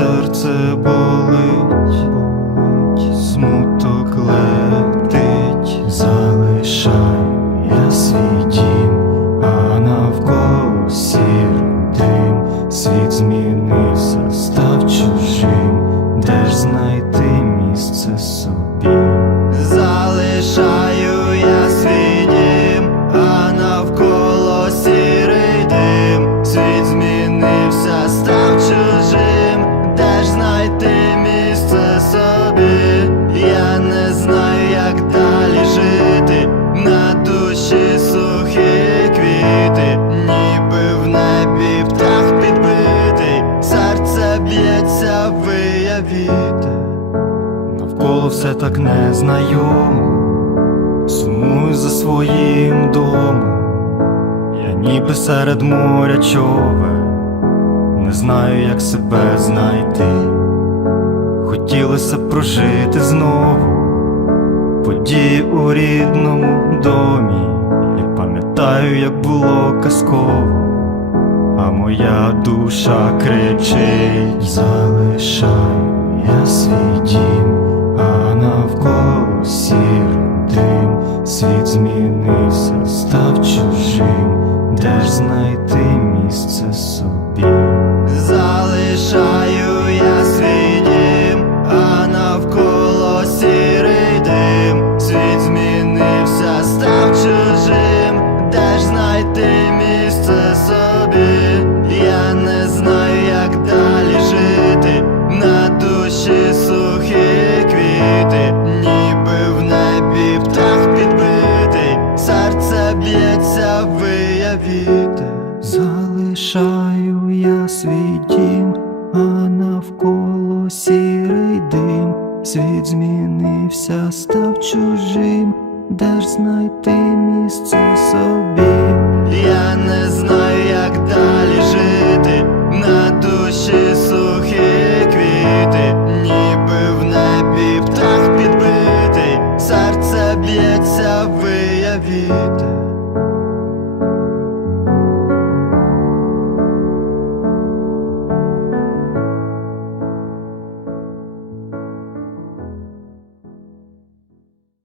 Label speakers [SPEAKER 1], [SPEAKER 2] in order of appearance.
[SPEAKER 1] серце болить, смуток летить, залишає свій дім, а навколо сір дим, світ змінився, став чужим, де ж знайти місце собі, залишаю я свій дім, а навколо сірий дим, світ змінився. вітер, навколо все так незнайомо, сумую за своїм домом, я ніби серед моря чове, не знаю, як себе знайти. Хотілося б прожити знову. Події у рідному домі, я пам'ятаю, як було казково а моя душа кричить: залишаю я свій дім, а навколо сір дим, світ змінився, став чужим, де ж знайти Залишаю я свій дім, а навколо сірий дим, світ змінився, став чужим, де ж знайти місце